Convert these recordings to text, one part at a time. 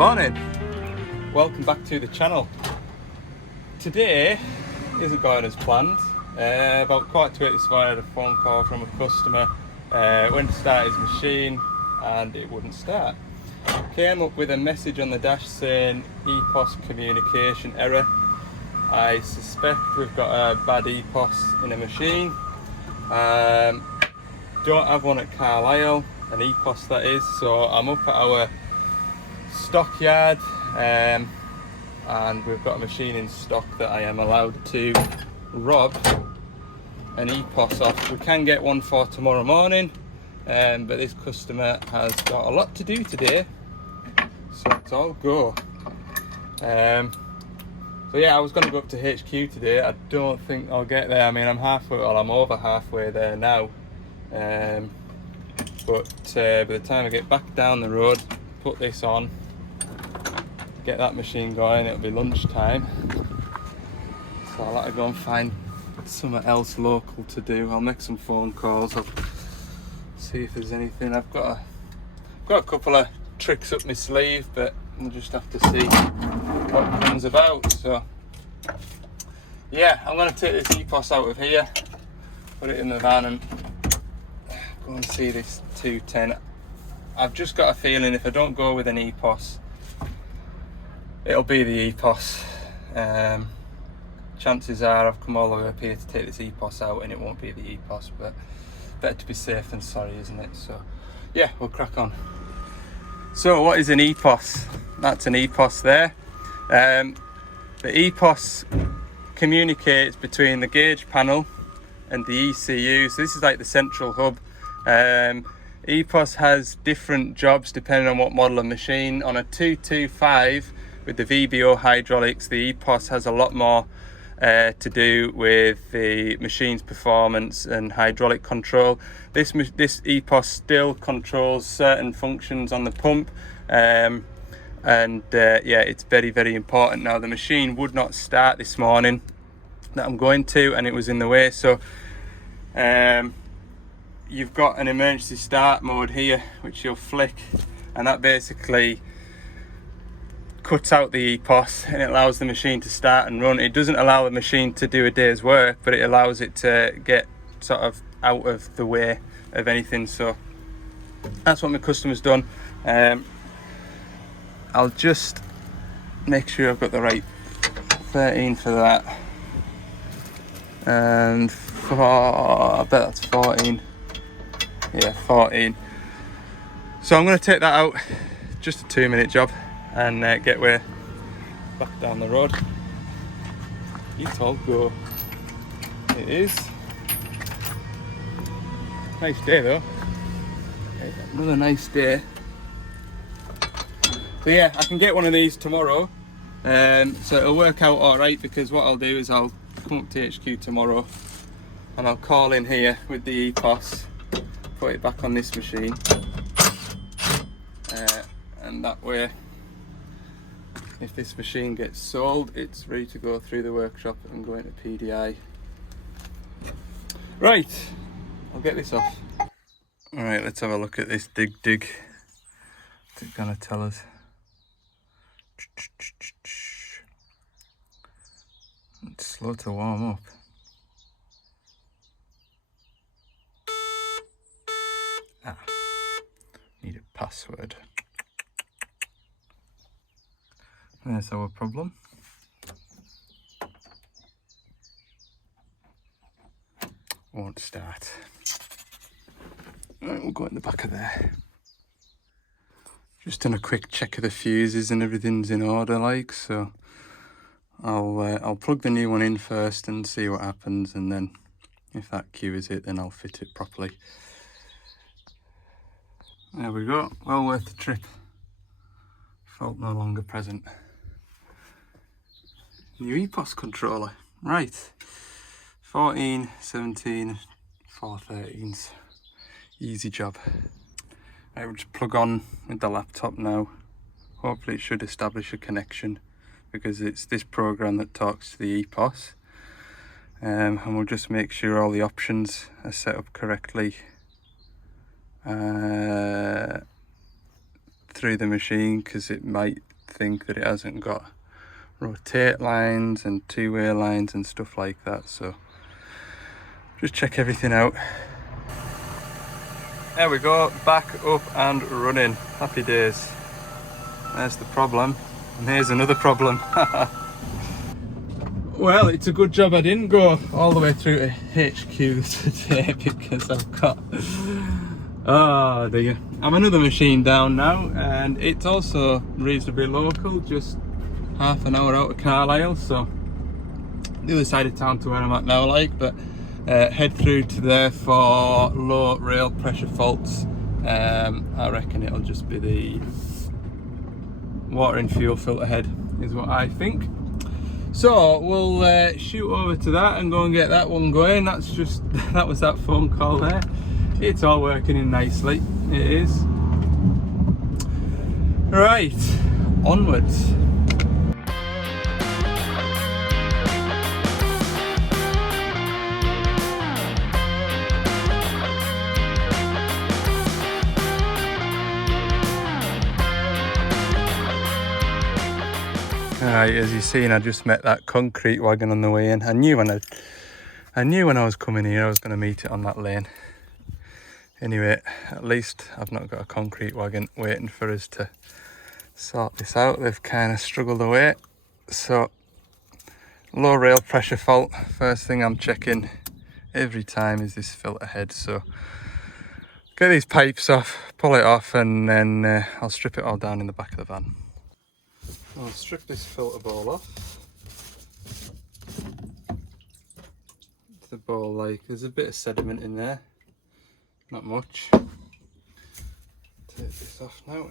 Morning, welcome back to the channel. Today isn't going as planned. About 7:15 this morning I had a phone call from a customer. Went to start his machine and it wouldn't start. Came up with a message on the dash saying EPOS communication error. I suspect we've got a bad EPOS in a machine. Don't have one at Carlisle, an EPOS that is, so I'm up at our stockyard and we've got a machine in stock that I am allowed to rob an EPOS off. We can get one for tomorrow morning, but this customer has got a lot to do today, so let's all go. So yeah, I was going to go up to HQ today. I don't think I'll get there. I mean, I'm over halfway there now, but by the time I get back down the road, put this on, get that machine going, it'll be lunchtime. So I'll have to go and find something else local to do. I'll make some phone calls. I'll see if there's anything. I've got a couple of tricks up my sleeve, but we'll just have to see what comes about. So yeah, I'm going to take this EPOS out of here, put it in the van and go and see this 210. I've just got a feeling if I don't go with an EPOS, it'll be the EPOS. Chances are I've come all the way up here to take this EPOS out and it won't be the EPOS, but better to be safe than sorry, isn't it? So yeah, we'll crack on. So what is an EPOS? That's an EPOS there. The EPOS communicates between the gauge panel and the ECU. So this is like the central hub. EPOS has different jobs depending on what model of machine. On a 225 with the VBO hydraulics, the EPOS has a lot more to do with the machine's performance and hydraulic control. This EPOS still controls certain functions on the pump, and yeah, it's very, very important. Now the machine would not start this morning that I'm going to, and it was in the way. So you've got an emergency start mode here which you'll flick, and that basically cuts out the EPOS and it allows the machine to start and run. It doesn't allow the machine to do a day's work, but it allows it to get sort of out of the way of anything. So that's what my customer's done. I'll just make sure I've got the right 13 for that, and I bet that's 14. Yeah, 14. So I'm going to take that out, just a 2-minute job, and get way back down the road. It's all go. It is. Nice day though. Another nice day. So yeah, I can get one of these tomorrow, so it'll work out all right, because what I'll do is I'll come up to HQ tomorrow and I'll call in here with the EPOS, put it back on this machine, and that way if this machine gets sold, it's ready to go through the workshop and go into PDI. Right, I'll get this off. Alright, let's have a look at this dig. What's it gonna tell us? It's slow to warm up. Need a password. There's our problem. Won't start. Right, we'll go in the back of there. Just done a quick check of the fuses and everything's in order, like, so I'll plug the new one in first and see what happens, and then if that cues it, then I'll fit it properly. There we go, well worth the trip. Fault no longer present. New EPOS controller, right. 14, 17, 4 13s. Easy job. I will just plug on with the laptop now. Hopefully it should establish a connection, because it's this program that talks to the EPOS. And we'll just make sure all the options are set up correctly through the machine, because it might think that it hasn't got rotate lines and two-way lines and stuff like that, so just check everything out. There we go, back up and running. Happy days. There's the problem, and here's another problem. Well, it's a good job I didn't go all the way through to HQ today, because I've got, oh dear, I'm another machine down now, and it's also reasonably local, just half an hour out of Carlisle, so the other side of town to where I'm at now, like, but head through to there for low rail pressure faults. I reckon it'll just be the water and fuel filter head is what I think. So we'll shoot over to that and go and get that one going. That's just, that was that phone call there. It's all working in nicely, it is. Right, onwards. Alright, as you've seen, I just met that concrete wagon on the way in. I knew when I was coming here I was going to meet it on that lane. Anyway, at least I've not got a concrete wagon waiting for us to sort this out. They've kind of struggled away. So, low rail pressure fault. First thing I'm checking every time is this filter head. So, get these pipes off, pull it off, and then I'll strip it all down in the back of the van. I'll strip this filter ball off. The ball, like, there's a bit of sediment in there, not much. Take this off now.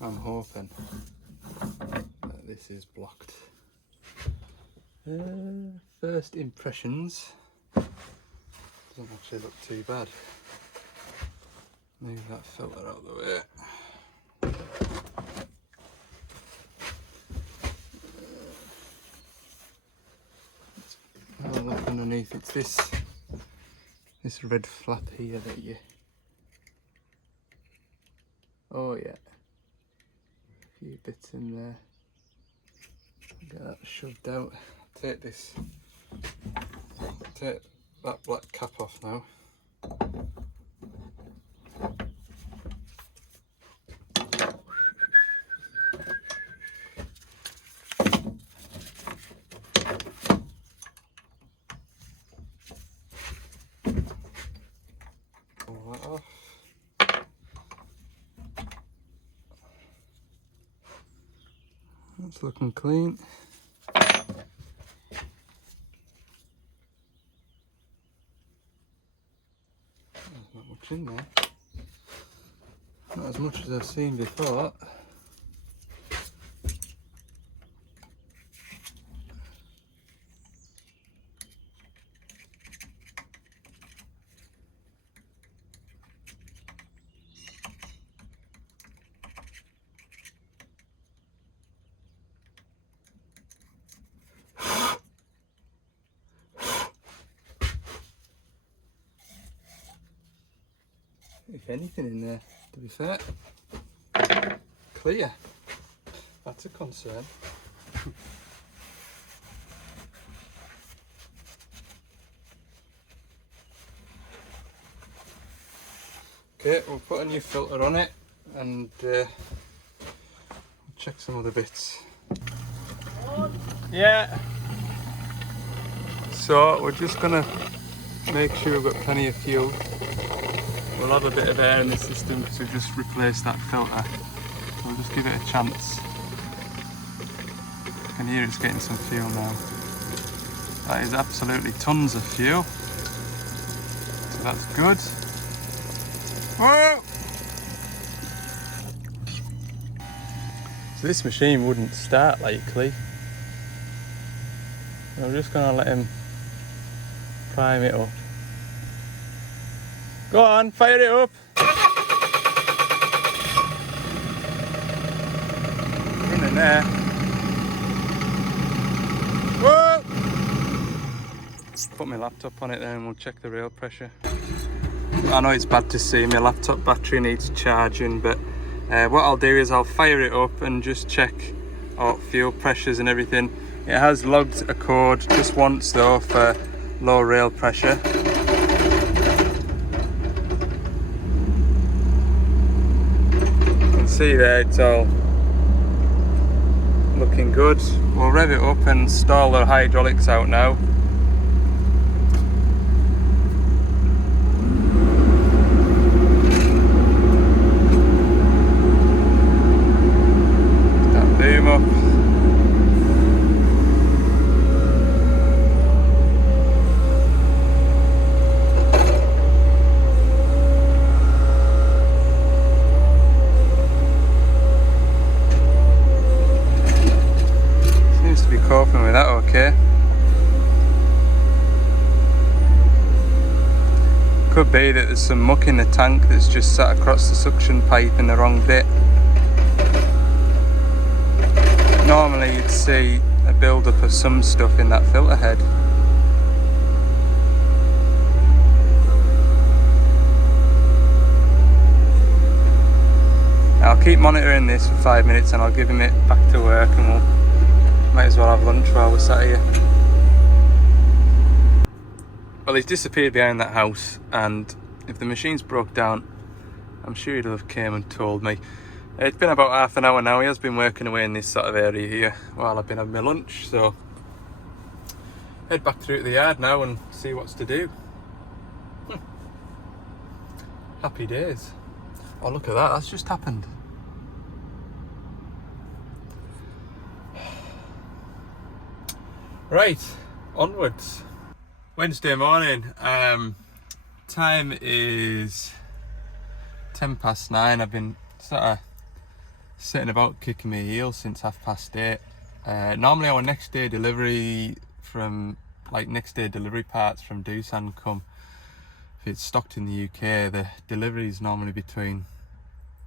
I'm hoping that this is blocked. First impressions, doesn't actually look too bad. Move that filter out of the way. Have a look underneath. It's this red flap here that you. Oh yeah, a few bits in there. Get that shoved out. Take that black cap off now. Pull that off. That's looking clean. There's not much in there. Not as much as I've seen before. If anything in there, to be fair. Clear. That's a concern. Okay, we'll put a new filter on it and check some other bits. Yeah. So we're just gonna make sure we've got plenty of fuel. We'll have a bit of air in the system because we've just replaced that filter. We'll just give it a chance. I can hear it's getting some fuel now. That is absolutely tons of fuel. So that's good. Whoa! So this machine wouldn't start likely. I'm just going to let him prime it up. Go on, fire it up! Running there. Whoa! Put my laptop on it there and we'll check the rail pressure. I know it's bad to see my laptop battery needs charging, but what I'll do is I'll fire it up and just check out fuel pressures and everything. It has logged a code just once though for low rail pressure. You can see there it's all looking good. We'll rev it up and stall the hydraulics out now. That boom up. Coping with that okay. Could be that there's some muck in the tank that's just sat across the suction pipe in the wrong bit. Normally you'd see a build-up of some stuff in that filter head. I'll keep monitoring this for 5 minutes and I'll give him it back to work, and we'll might as well have lunch while we're sat here. Well, he's disappeared behind that house, and if the machine's broke down, I'm sure he'd have came and told me. It's been about half an hour now. He has been working away in this sort of area here while I've been having my lunch, so head back through to the yard now and see what's to do. Happy days. Oh, look at that, that's just happened. Right, onwards. Wednesday morning, time is 9:10. I've been sort of sitting about kicking my heels since 8:30. Normally our next day delivery parts from Doosan come, if it's stocked in the UK, the delivery is normally between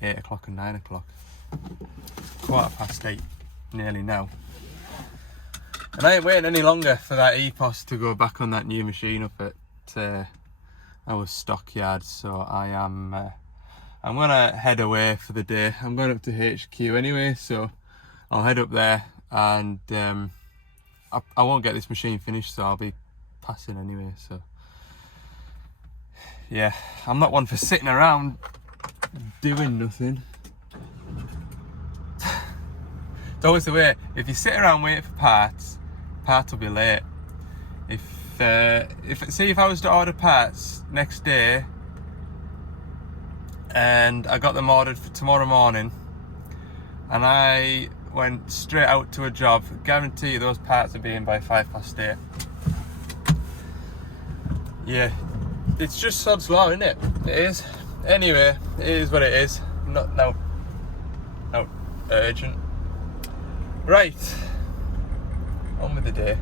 8 o'clock and 9 o'clock. 8:15 nearly now. And I ain't waiting any longer for that EPOS to go back on that new machine up at our stockyard. So I'm gonna head away for the day. I'm going up to HQ anyway, so I'll head up there, and I won't get this machine finished, so I'll be passing anyway. So yeah, I'm not one for sitting around doing nothing. It's always the way. If you sit around waiting for parts will be late. If I was to order parts next day and I got them ordered for tomorrow morning and I went straight out to a job, guarantee you those parts are being by 8:05. Yeah, it's just sod's law, isn't it? It is. Anyway, it is what it is. Not urgent. Right, on with the day.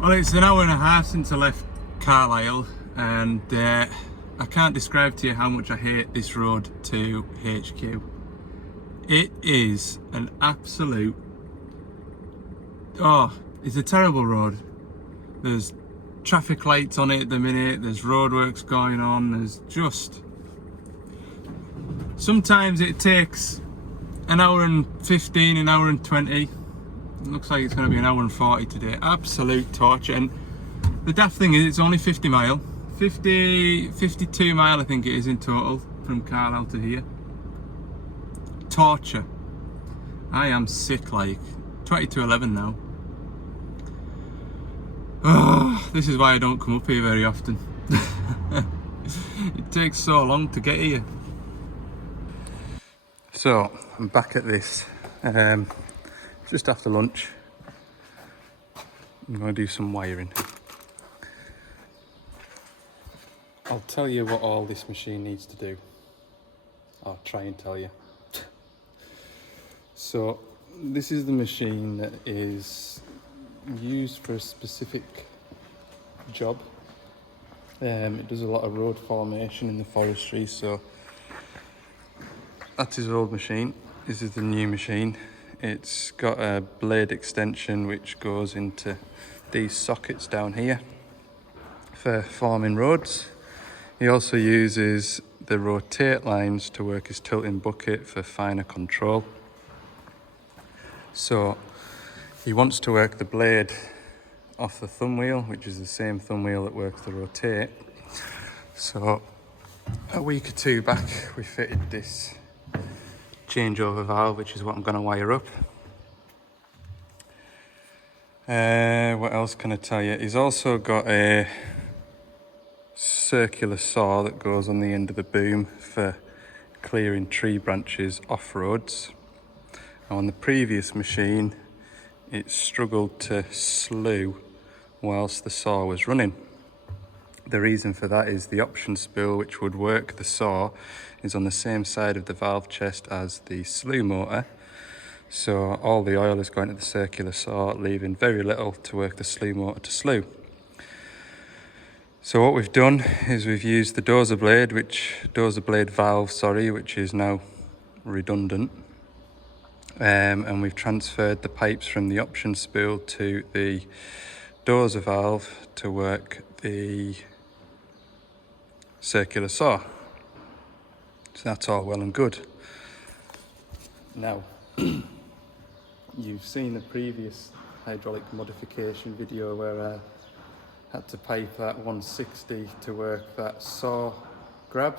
Well, it's an hour and a half since I left Carlisle, and I can't describe to you how much I hate this road to HQ. It is an absolute... oh, it's a terrible road. There's traffic lights on it at the minute, there's roadworks going on, there's just... sometimes it takes an hour and 15, an hour and 20. It looks like it's going to be an hour and 40 today. Absolute torture. And the daft thing is, it's only 52 mile I think it is in total from Carlisle to here. Torture. I am sick, like 20 to 11 now. Oh, this is why I don't come up here very often. It takes so long to get here. So I'm back at this just after lunch. I'm going to do some wiring. I'll tell you what all this machine needs to do. I'll try and tell you. So this is the machine that is used for a specific job. It does a lot of road formation in the forestry, so that's his old machine. This is the new machine. It's got a blade extension which goes into these sockets down here for forming roads. He also uses the rotate lines to work his tilting bucket for finer control. So he wants to work the blade off the thumb wheel, which is the same thumb wheel that works the rotate. So a week or two back we fitted this changeover valve, which is what I'm going to wire up. What else can I tell you? He's also got a circular saw that goes on the end of the boom for clearing tree branches off roads. Now on the previous machine it struggled to slew whilst the saw was running. The reason for that is the option spool which would work the saw is on the same side of the valve chest as the slew motor, so all the oil is going to the circular saw, leaving very little to work the slew motor to slew. So what we've done is we've used the dozer blade valve, which is now redundant, and we've transferred the pipes from the option spool to the dozer valve to work the circular saw. So that's all well and good. Now, you've seen the previous hydraulic modification video where I had to pipe that 160 to work that saw grab.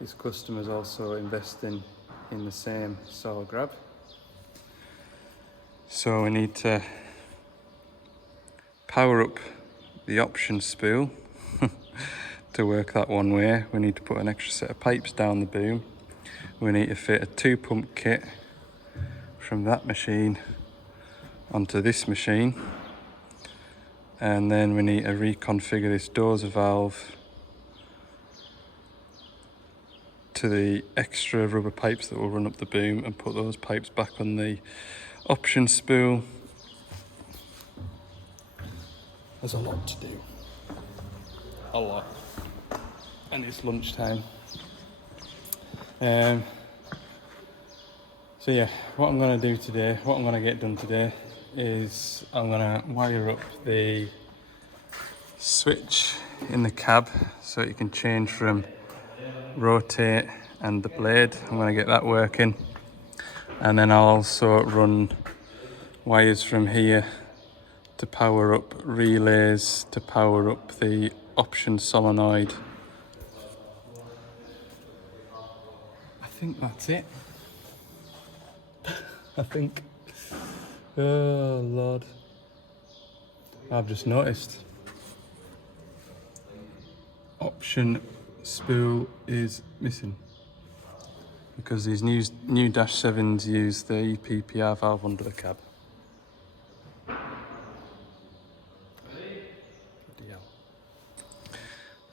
This customer's also investing in the same saw grab. So we need to power up the option spool to work that one way. We need to put an extra set of pipes down the boom. We need to fit a 2-pump kit from that machine onto this machine, and then we need to reconfigure this dozer valve to the extra rubber pipes that will run up the boom and put those pipes back on the option spool. There's a lot to do. A lot. And it's lunchtime. So yeah, what I'm going to do today, what I'm going to get done today is I'm going to wire up the switch in the cab so you can change from rotate and the blade. I'm going to get that working, and then I'll also run wires from here to power up relays to power up the option solenoid. I think that's it. I think. Oh Lord. I've just noticed. Option spool is missing because these new Dash 7s use the PPR valve under the cab.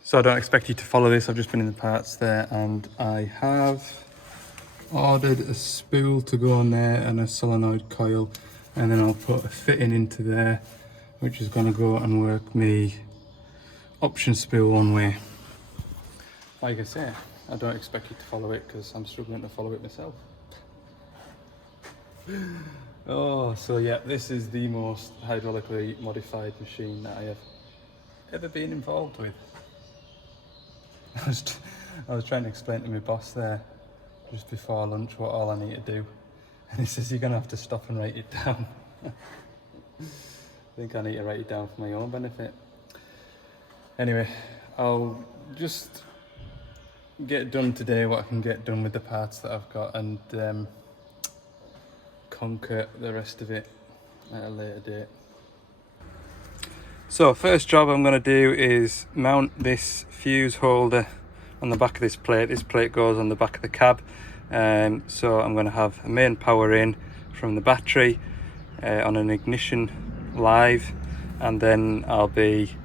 So I don't expect you to follow this. I've just been in the parts there, and I have ordered a spool to go on there and a solenoid coil, and then I'll put a fitting into there which is going to go and work me option spool one way. Like I say, I don't expect you to follow it because I'm struggling to follow it myself. Oh, so yeah, this is the most hydraulically modified machine that I have ever been involved with. I was trying to explain to my boss there just before lunch what all I need to do, and he says you're going to have to stop and write it down. I think I need to write it down for my own benefit. Anyway, I'll just get done today what I can get done with the parts that I've got, and conquer the rest of it at a later date. So first job I'm going to do is mount this fuse holder on the back of this plate. This plate goes on the back of the cab, so I'm going to have a main power in from the battery on an ignition live, and then I'll be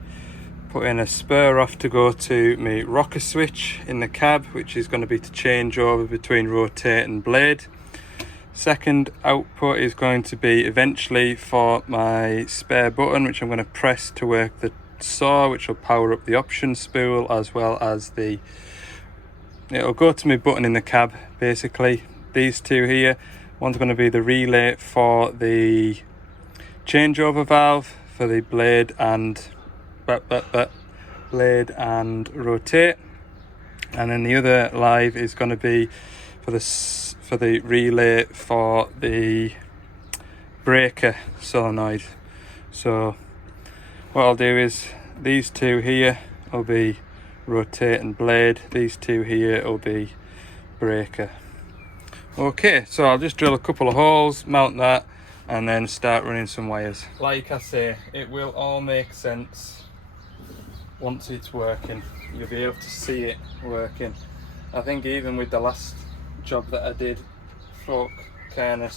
putting a spur off to go to my rocker switch in the cab, which is going to be to change over between rotate and blade. Second output is going to be eventually for my spare button, which I'm going to press to work the saw, which will power up the option spool, as well as it'll go to my button in the cab. Basically these two here, one's going to be the relay for the changeover valve for the blade and blade and rotate, and then the other live is going to be for the relay for the breaker solenoid. So what I'll do is these two here will be rotate and blade, these two here will be breaker. Okay, so I'll just drill a couple of holes, mount that, and then start running some wires. Like I say, it will all make sense once it's working. You'll be able to see it working. I think even with the last job that I did, folk kind of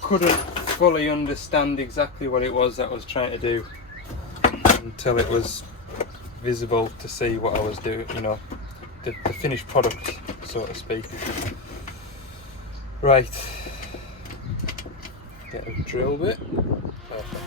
couldn't fully understand exactly what it was that I was trying to do until it was visible to see what I was doing, you know, the finished product, so to speak. Right, get a drill bit. Perfect.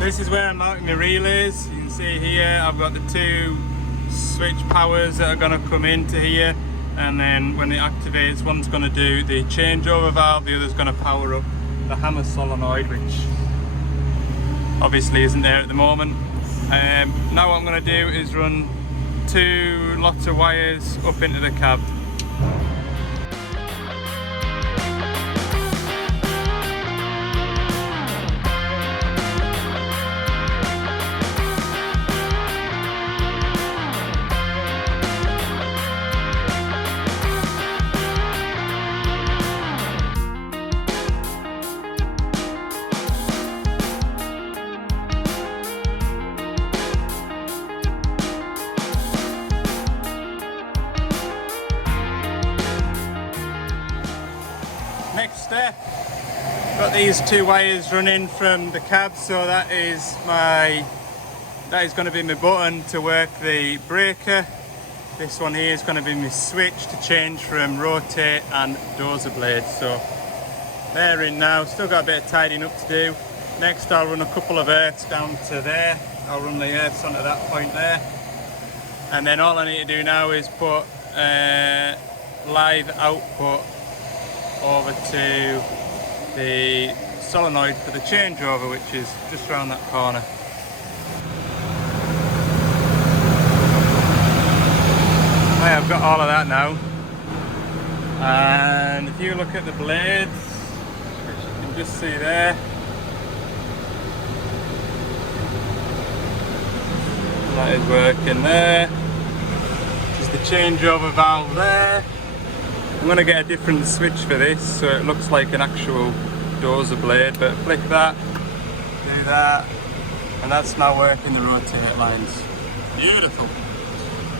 This is where I'm mounting my relays. You can see here I've got the two switch powers that are going to come into here, and then when it activates, one's going to do the changeover valve, the other's going to power up the hammer solenoid, which obviously isn't there at the moment. Now what I'm going to do is run two lots of wires up into the cab. Next step, got these two wires running from the cab, so that is going to be my button to work the breaker. This one here is going to be my switch to change from rotate and dozer blade. So they're in now, still got a bit of tidying up to do. Next I'll run a couple of earths down to there. I'll run the earths onto that point there, and then all I need to do now is put live output over to the solenoid for the changeover, which is just around that corner. I've got all of that now, and if you look at the blades, which you can just see there, that is working there. There's the changeover valve there. I'm going to get a different switch for this so it looks like an actual dozer blade, but flick that, do that, and that's now working the rotate lines. Beautiful.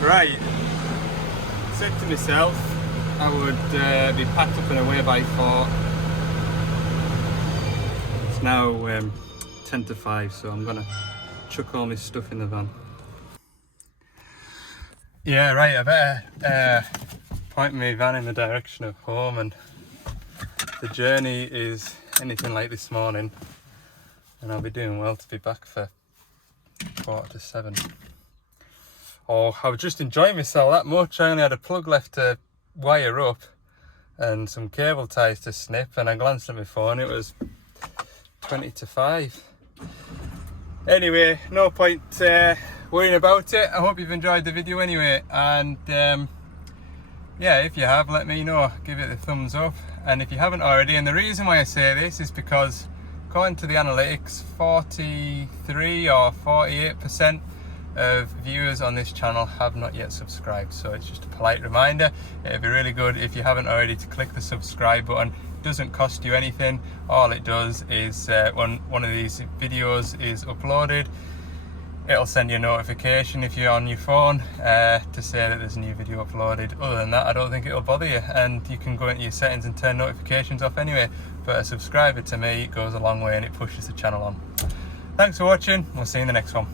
Right, I said to myself I would be packed up and away by 4. It's now 10 to 5, so I'm going to chuck all my stuff in the van. Yeah, right, I better point my van in the direction of home, and the journey is anything like this morning, and I'll be doing well to be back for 6:45. Oh, I was just enjoying myself that much. I only had a plug left to wire up and some cable ties to snip, and I glanced at my phone, it was 20 to 5. Anyway, no point worrying about it. I hope you've enjoyed the video anyway, and yeah, if you have, let me know, give it a thumbs up. And if you haven't already, and the reason why I say this is because according to the analytics, 43 or 48% of viewers on this channel have not yet subscribed. So it's just a polite reminder, it'd be really good if you haven't already to click the subscribe button. It doesn't cost you anything. All it does is when one of these videos is uploaded, It'll send you a notification if you're on your phone to say that there's a new video uploaded. Other than that, I don't think it'll bother you, and you can go into your settings and turn notifications off anyway. But a subscriber to me, it goes a long way and it pushes the channel on. Thanks for watching, we'll see you in the next one.